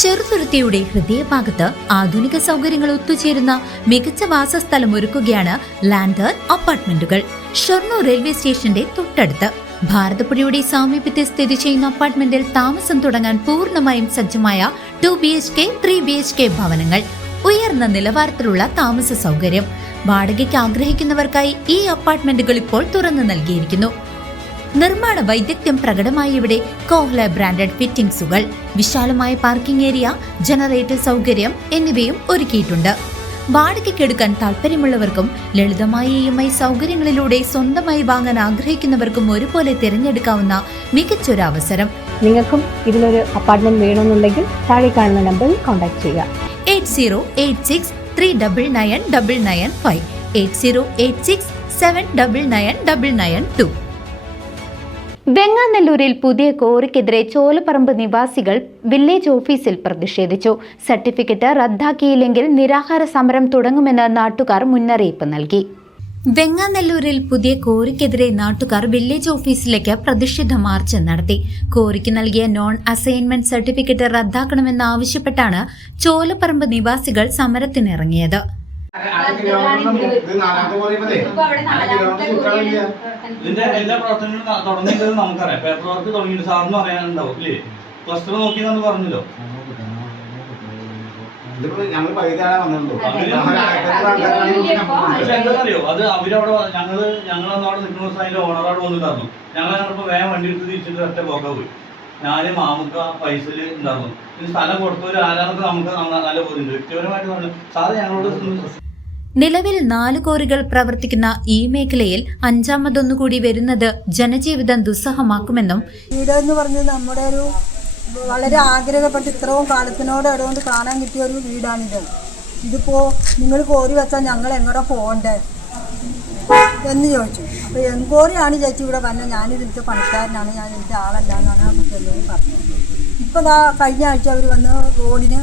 ചെറുതുരുത്തിയുടെ ഹൃദയഭാഗത്ത് ആധുനിക സൗകര്യങ്ങൾ ഒത്തുചേരുന്ന മികച്ച വാസസ്ഥലം ഒരുക്കുകയാണ് ലാൻഡേൺ അപ്പാർട്ട്മെന്റുകൾ. ഷൊർണൂർ റെയിൽവേ സ്റ്റേഷന്റെ തൊട്ടടുത്ത് ഭാരതപ്പുഴയുടെ സാമീപ്യത്തിൽ സ്ഥിതി ചെയ്യുന്ന അപ്പാർട്ട്മെന്റിൽ താമസം തുടങ്ങാൻ പൂർണ്ണമായും സജ്ജമായ 2 BHK 3 BHK ഭവനങ്ങൾ, ഉയർന്ന നിലവാരത്തിലുള്ള താമസ സൗകര്യം. വാടകയ്ക്ക് ആഗ്രഹിക്കുന്നവർക്കായി ഈ അപ്പാർട്ട്മെന്റുകൾ ഇപ്പോൾ തുറന്നു നൽകിയിരിക്കുന്നു. നിർമ്മാണ വൈദഗ്ധ്യം പ്രകടമായ ഇവിടെ കോഹ്ല ബ്രാൻഡഡ് ഫിറ്റിംഗ്സുകൾ, വിശാലമായ പാർക്കിംഗ് ഏരിയ, ജനറേറ്റർ സൗകര്യം എന്നിവയും ഒരുക്കിയിട്ടുണ്ട്. വാടകയ്ക്കെടുക്കാൻ താല്പര്യമുള്ളവർക്കും ലളിതമായ EMI സൗകര്യങ്ങളിലൂടെ സ്വന്തമായി വാങ്ങാൻ ആഗ്രഹിക്കുന്നവർക്കും ഒരുപോലെ തിരഞ്ഞെടുക്കാവുന്ന മികച്ചൊരു അവസരം. നിങ്ങൾക്കും ഇതിലൊരു അപ്പാർട്ട്മെന്റ് വേണമെന്നുണ്ടെങ്കിൽ താഴെ കാണുന്ന നമ്പറിൽ കോൺടാക്ട് ചെയ്യുക. 8086399995, 8086799992. വെങ്ങാനല്ലൂരിൽ പുതിയ കോറിക്കെതിരെ ചോലപ്പറമ്പ് നിവാസികൾ വില്ലേജ് ഓഫീസിൽ പ്രതിഷേധിച്ചു. സർട്ടിഫിക്കറ്റ് റദ്ദാക്കിയില്ലെങ്കിൽ നിരാഹാര സമരം തുടങ്ങുമെന്ന് നാട്ടുകാർ മുന്നറിയിപ്പ് നൽകി. വെങ്ങാനല്ലൂരിൽ പുതിയ കോറിക്കെതിരെ നാട്ടുകാർ വില്ലേജ് ഓഫീസിലേക്ക് പ്രതിഷേധ മാർച്ച് നടത്തി. കോറിക്ക് നൽകിയ നോൺ അസൈൻമെന്റ് സർട്ടിഫിക്കറ്റ് റദ്ദാക്കണമെന്ന് ആവശ്യപ്പെട്ടാണ് ചോലപ്പറമ്പ് നിവാസികൾ സമരത്തിനിറങ്ങിയത്. ഇതിന്റെ എല്ലാ പ്രവർത്തനങ്ങളും തുടങ്ങിയത് നമുക്കറിയാം. പേപ്പർ വർക്ക് തുടങ്ങിയിട്ട് സാറിന് അറിയാനുണ്ടാവും അല്ലേ? ക്ലസ്റ്റർ നോക്കിയെന്ന് പറഞ്ഞല്ലോ. പക്ഷെ എന്താണെന്നറിയോ, അത് അവരവിടെ ഞങ്ങളന്ന് അവിടെ നിൽക്കുന്ന സ്ഥലം ഓണറോട് വന്നിട്ടായിരുന്നു. ഞങ്ങളിപ്പോ വേഗം വണ്ടി എടുത്ത് തിരിച്ചിട്ട് ഒറ്റ പോക്കാ പോയി. ഞാന് മാമുക്ക പൈസല് ഉണ്ടായിരുന്നു. ഈ സ്ഥലം കൊടുത്തവര് ആരാന്നൊക്കെ നമുക്ക് നല്ല ബോധ്യമുണ്ട്. വ്യക്തിപരമായിട്ട് പറഞ്ഞു സാറ് ഞങ്ങളോട്. നിലവിൽ 4 കോറികൾ പ്രവർത്തിക്കുന്ന ഈ മേഖലയിൽ 5ാമതൊന്നു കൂടി വരുന്നത് ജനജീവിതം ദുസ്സഹമാക്കുമെന്നും വീടെന്ന് പറഞ്ഞത് നമ്മുടെ ഒരു വളരെ ആഗ്രഹപ്പെട്ട് ഇത്രയും കാലത്തിനോട് അതുകൊണ്ട് കാണാൻ കിട്ടിയ ഒരു വീടാണിത്. ഇതിപ്പോ നിങ്ങൾ കോരി വെച്ചാൽ ഞങ്ങൾ എങ്ങോട്ടാ പോകണ്ടേ എന്ന് ചോദിച്ചു. അപ്പോൾ എൻകോറിയാണ് ചേച്ചി ഇവിടെ പറഞ്ഞത്. ഞാനിതിൻ്റെ പണിക്കാരനാണ്, ഞാൻ ഇതിൻ്റെ ആളല്ല എന്നാണ് എന്നോട് പറഞ്ഞത്. ഇപ്പോൾ കഴിഞ്ഞ ആഴ്ച അവർ വന്ന് റോഡിന്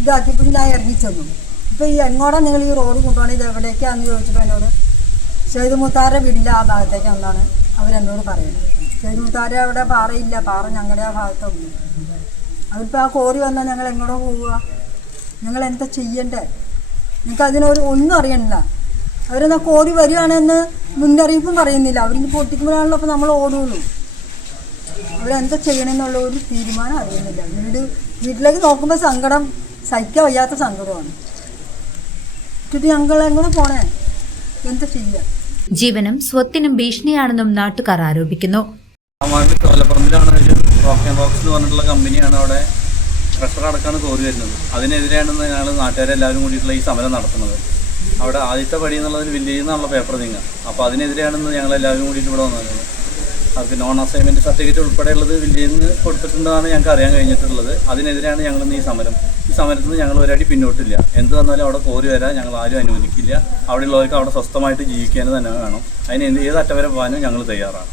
ഇതാക്കിയപ്പോൾ ഞാൻ ഇറങ്ങിച്ചെന്നു. ഇപ്പോൾ ഈ എങ്ങോട്ടാണ് നിങ്ങൾ ഈ റോഡ് കൊണ്ടുപോകണം, ഇത് എവിടേക്കാണെന്ന് ചോദിച്ചപ്പോൾ എന്നോട് സേതുമുത്താരുടെ വീടിൻ്റെ ആ ഭാഗത്തേക്കാണെന്നാണ് അവരെന്നോട് പറയുന്നത്. സേതുമുത്താരെ അവിടെ പാറയില്ല, പാറ ഞങ്ങളുടെ ആ ഭാഗത്തുള്ളൂ. അവരിപ്പോൾ ആ കോറി വന്നാൽ ഞങ്ങൾ എങ്ങോട്ടോ പോവുക, ഞങ്ങൾ എന്താ ചെയ്യണ്ടേ? നിങ്ങൾക്ക് അതിനൊരു ഒന്നും അറിയണില്ല. അവരെന്നാ കോറി വരികയാണെന്ന് മുന്നറിയിപ്പും പറയുന്നില്ല. അവരിന്ന് പൊട്ടിക്കുമ്പോഴാണല്ലോ അപ്പോൾ നമ്മൾ ഓടുകയുള്ളൂ. അവരെന്താ ചെയ്യണമെന്നുള്ള ഒരു തീരുമാനം അറിയുന്നില്ല. വീട്ടിലേക്ക് നോക്കുമ്പോൾ സങ്കടം സഹിക്കാൻ വയ്യാത്ത സങ്കടമാണ്. ഞങ്ങൾ എങ്ങനെ പോണേ, എന്താ ചെയ്യുക? ജീവനും സ്വത്തിനും ഭീഷണിയാണെന്നും നാട്ടുകാർ ആരോപിക്കുന്നു. ചോലപ്പറമ്പിലാണ് ഒരു റോക്ക് ബോക്സ് എന്ന് പറഞ്ഞിട്ടുള്ള കമ്പനിയാണ് അവിടെ പ്രഷർ അടക്കാണ് കോരി വരുന്നത്. അതിനെതിരെയാണ് ഞങ്ങൾ നാട്ടുകാരെല്ലാവരും കൂടിയിട്ടുള്ള ഈ സമരം നടത്തുന്നത്. അവിടെ ആദ്യത്തെ പടി എന്നുള്ളത് വില്ലേജിൽ നിന്നുള്ള പേപ്പർ നീങ്ങുക. അപ്പോൾ അതിനെതിരെയാണെന്ന് ഞങ്ങളെല്ലാവരും കൂടിയിട്ട് ഇവിടെ വന്നത്. അവർക്ക് നോൺ അസൈൻമെൻറ്റ് സർട്ടിഫിക്കറ്റ് ഉൾപ്പെടെയുള്ളത് വില്ലേജിൽ നിന്ന് കൊടുത്തിട്ടുണ്ടെന്നാണ് ഞങ്ങൾക്ക് അറിയാൻ കഴിഞ്ഞിട്ടുള്ളത്. അതിനെതിരെയാണ് ഞങ്ങളിന്ന് ഈ സമരം. ഈ സമരത്തിൽ നിന്ന് ഞങ്ങൾ ഒരടി പിന്നോട്ടില്ല. എന്ത് വന്നാലും അവിടെ കോരി വരാൻ ഞങ്ങൾ ആരും അനുവദിക്കില്ല. അവിടെയുള്ളവർക്ക് അവിടെ സ്വസ്ഥമായിട്ട് ജീവിക്കാൻ തന്നെ വേണം. അതിന് ഏത് അറ്റവരെ പോകാനും ഞങ്ങൾ തയ്യാറാണ്.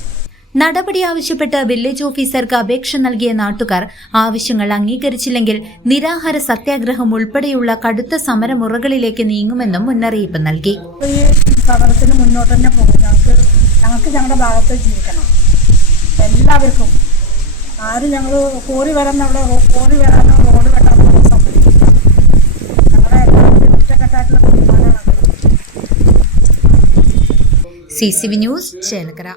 നടപടി ആവശ്യപ്പെട്ട് വില്ലേജ് ഓഫീസർക്ക് അപേക്ഷ നൽകിയ നാട്ടുകാർ ആവശ്യങ്ങൾ അംഗീകരിച്ചില്ലെങ്കിൽ നിരാഹാര സത്യാഗ്രഹം ഉൾപ്പെടെയുള്ള കടുത്ത സമരമുറകളിലേക്ക് നീങ്ങുമെന്നും മുന്നറിയിപ്പ് നൽകി. ഈ സമരത്തിന് മുന്നോട്ട് തന്നെ പോകും. ഞങ്ങൾക്ക് ഞങ്ങളുടെ ഭാഗത്ത് ജീവിക്കണം. എല്ലാവർക്കും ആരും ഞങ്ങൾ കോറി വരാനോ റോഡ് വെട്ടാനോ സമ്മതിക്കില്ല. ഞങ്ങളുടെ എല്ലാവരും ഒറ്റക്കെട്ടായിട്ടുള്ള തീരുമാനമാണ്. CCV news Chelakkara.